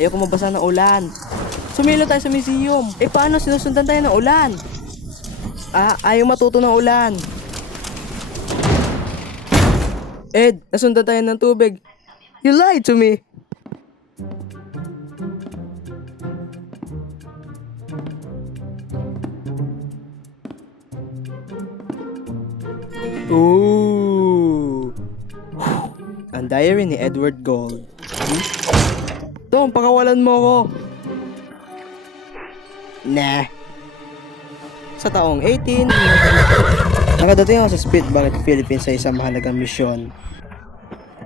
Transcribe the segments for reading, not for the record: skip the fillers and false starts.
Ayoko mabasa ng ulan. Sumilo tayo sa museum. Paano sinusundan tayo ng ulan? Ayaw matuto ng ulan. Ed, nasundan tayo ng tubig. You lied to me. Ooh. Ang diary ni Edward Gold. Tom, pakawalan mo ako. Nah. Sa taong 18, nakadating ako sa Spitbank, Philippines sa isang mahalagang misyon.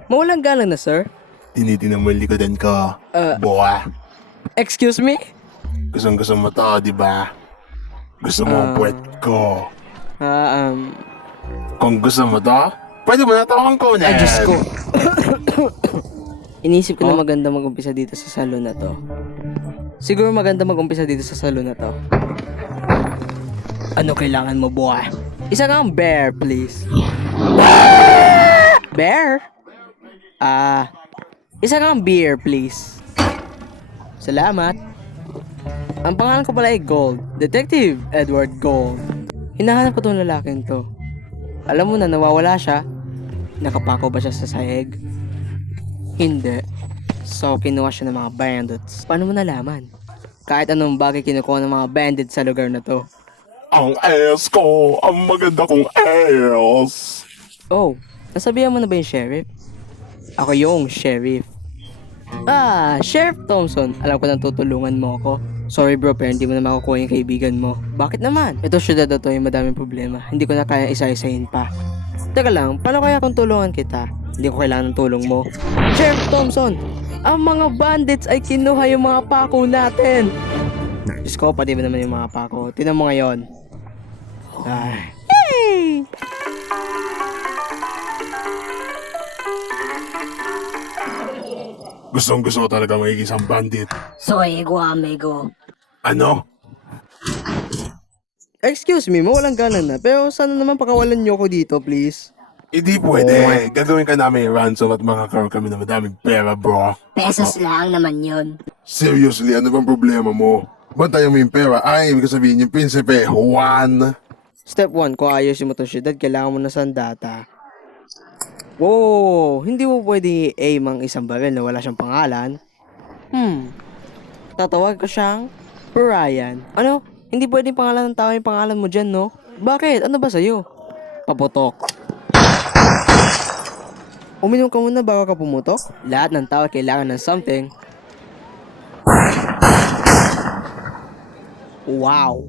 Mawalang galang na, sir. Tinitingnan mo yung likodan ko. Boa. Excuse me? Gusto mo to, di ba? Gusto mo ang puwet ko. Kung gusto mo to, pwede mo na tawang ko na. Ay, Diyos ko. Inisip ko na maganda mag-umpisa dito sa salon na to. Siguro maganda mag-umpisa dito sa salon na to. Ano kailangan mo, boy? Isa kang bear, please. Bear? Isa kang beer, please. Salamat. Ang pangalan ko pala ay Gold. Detective Edward Gold. Hinahanap ko tong lalaking to. Alam mo na nawawala siya. Nakapako ba siya sa sahig? Hindi. So, kinuha siya ng mga bandits. Paano mo nalaman? Kahit anong bagay kinukuha ng mga bandits sa lugar na to. Ang ass ko! Ang maganda kong ass! Oh, nasabihan mo na ba yung sheriff? Ako yung sheriff. Sheriff Thompson. Alam ko nang tutulungan mo ako. Sorry bro, pero hindi mo na makukuha yung kaibigan mo. Bakit naman? Ito syudad na to yung madaming problema. Hindi ko na kaya isa-isahin pa. Teka lang, paano kaya kung tulungan kita? Hindi ko kailangan ng tulong mo. Sheriff Thompson, ang mga bandits ay kinuha yung mga pako natin. Diyos ko, pati ba naman yung mga pako? Tingnan mo ngayon. Yay! Gusto ko talaga magiging isang bandit. Soy amigo. Ano? Excuse me, mawalang galang na. Pero sana naman pakawalan nyo ko dito, please. Hindi pwede. Gagawin ka namin yung ransom at makakaroon kami ng madaming pera, bro. Pesos lang naman yun. Seriously, ano bang problema mo? Bantayan mo yung pera. Ay, ibig sabihin yung prinsipe, Juan. Step 1, kung ayusin mo itong syudad, kailangan mo na sa data. Wow, hindi mo pwede i-aim ang isang baril na wala siyang pangalan. Tatawag ko siyang Brian. Ano? Hindi pwedeng pangalan ng tao yung pangalan mo dyan, no? Bakit? Ano ba sa'yo? Paputok. Uminom ka muna bago ka pumutok? Lahat ng tao kailangan ng something. Wow!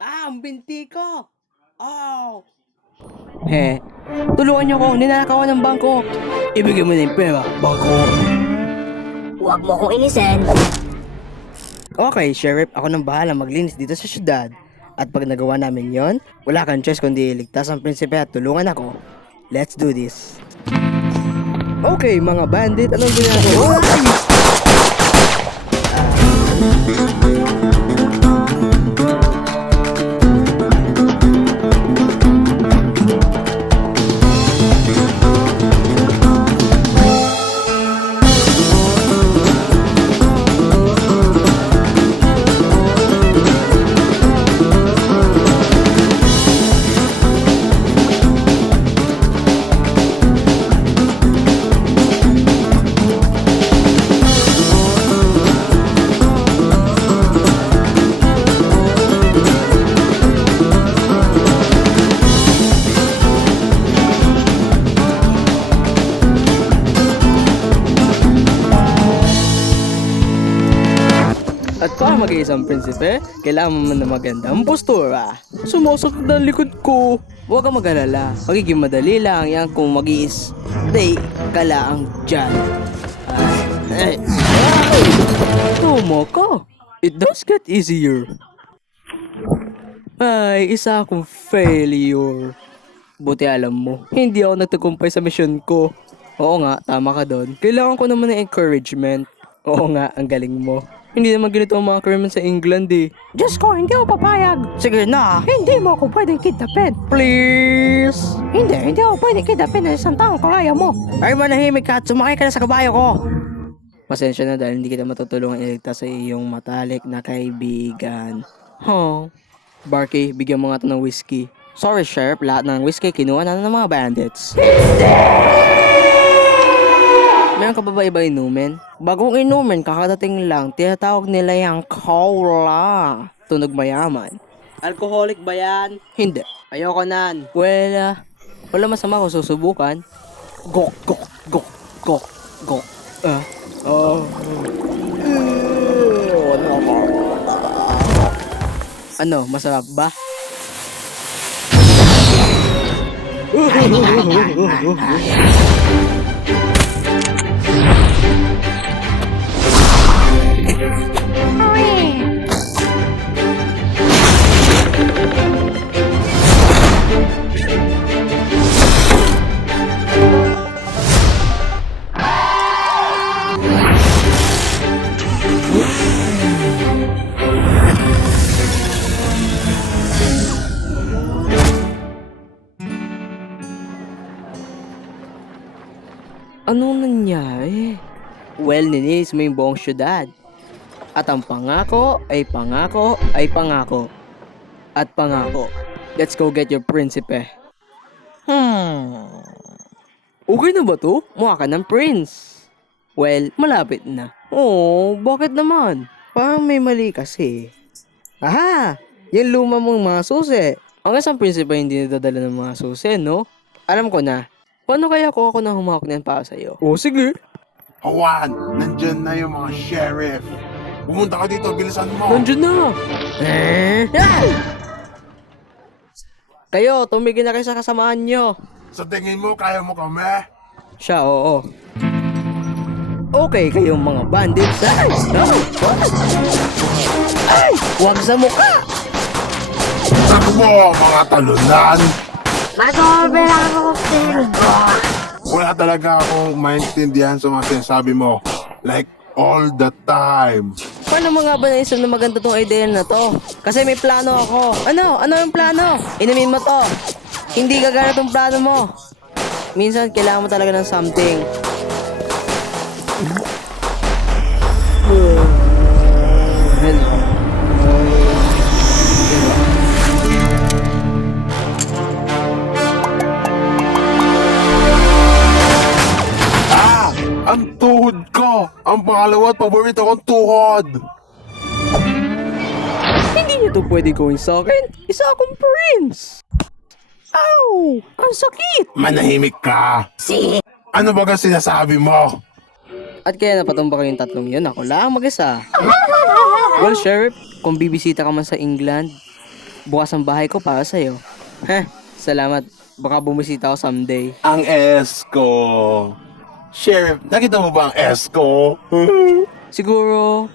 Ang binti ko! Oh! Tulungan niyo ko, ninakawan ng bangko. Ibigay mo na yung pera, bangko. Huwag mo kong inisin. Okay, Sheriff, ako nang bahala maglinis dito sa syudad. At pag nagawa namin yon, wala kang choice kundi iligtas ang prinsipe at tulungan ako. Let's do this. Okay, mga bandit, anong ginagawa? At para maging isang prinsipe, kailangan mo na magandang postura. Sumasakit na ang likod ko. Huwag kang mag-alala. Magiging madali lang yan kung mag-i-stay ka lang dyan. Tumo ko. It does get easier. Ay, isa akong failure. Buti alam mo, hindi ako nagtagumpay sa mission ko. Oo nga, tama ka doon. Kailangan ko naman ng encouragement. Oo nga, ang galing mo. Hindi naman ganito ang mga krimen sa England eh. Diyos ko, hindi ako papayag. Sige na. Hindi mo ako pwedeng kidnapin. Please. Hindi ako pwedeng kidnapin ng isang taong kaya mo. Ay manahimik ka at sumakay ka na sa kabayo ko. Pasensya na dahil hindi kita matutulungan iligtas sa iyong matalik na kaibigan. Huh? Barky, bigyan mo nga ito ng whiskey. Sorry, Sheriff. Lahat ng whiskey kinuha na ng mga bandits. Meron ka ba ba iba inumin? Bagong inumin, kakadating lang. Tinatawag nila yung cola. Tunog mayaman. Alcoholic ba yan? Hindi. Ayoko nan. Well, wala masama kung susubukan. Gok, gok, gok, gok, gok. Oh. Ano, masarap ba? Anong nangyari? Well, ninis mo yung buong syudad. At ang pangako ay pangako ay pangako. At pangako. Let's go get your prinsipe. Okay na ba to? Mukha ka ng prince. Well, malapit na. Oh, bakit naman? Parang may mali kasi. Aha! Yung luma mong mga susi. Ang isang prinsipe hindi nadadala ng mga susi, no? Alam ko na. Paano kaya ko ako nang humawak niyan para sa'yo? Oh, sige. Juan, nandyan na yung mga sheriff. Pumunta ka dito, bilisan mo. Nandiyan na! Kayo, tumigil na kayo sa kasamaan nyo. Sa tingin mo, kaya mo kami? Siya, oo. Okay, kayong mga bandits. Ay! Huwag sa mukha! Takbo, mga talunan! Mag-over lang ako, Tingo. Wala talaga akong maintindihan sa mga sinasabi mo. Like, all the time. Paano mo nga ba naisip na maganda tong idea na to? Kasi may plano ako. Ano? Ano yung plano? Inumin mo to. Hindi gagana tong plano mo. Minsan, kailangan mo talaga ng something. Ang tuhod ko! Ang pangalawa at paborito kong tuhod! Hindi niyo to pwede gawin sa akin. Isa akong prince. Ow! Ang sakit! Manahimik ka! Si... Ano ba sinasabi mo? At kaya napatumba ko yung tatlong yun. Ako lang mag-isa. Well, Sheriff, kung bibisita ka man sa England, bukas ang bahay ko para sa'yo. Heh, salamat. Baka bumisita ako someday. Ang esko! Sheriff, nakita mo ba ang esko? Siguro,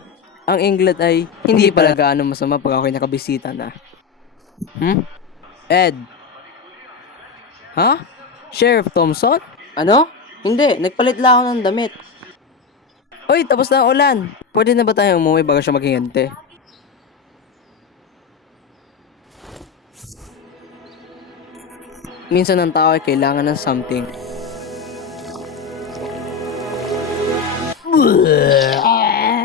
ang England ay hindi pala gaano masama pag ako'y nakabisita na. Ed? Ha? Sheriff Thompson? Ano? Hindi, nagpalit lang ako ng damit. Uy, tapos na ang ulan. Pwede na ba tayong umuwi bago siya maghihinte? Minsan ang tao ay kailangan ng something.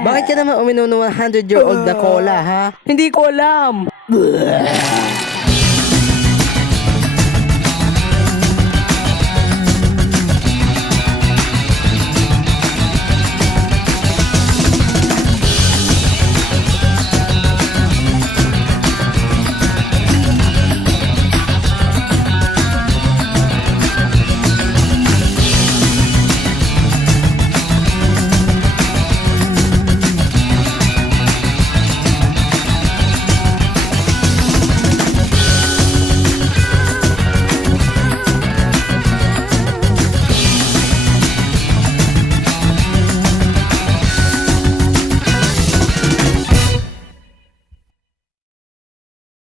Bakit ka naman uminom ng 100-year-old na cola, ha? Hindi ko alam.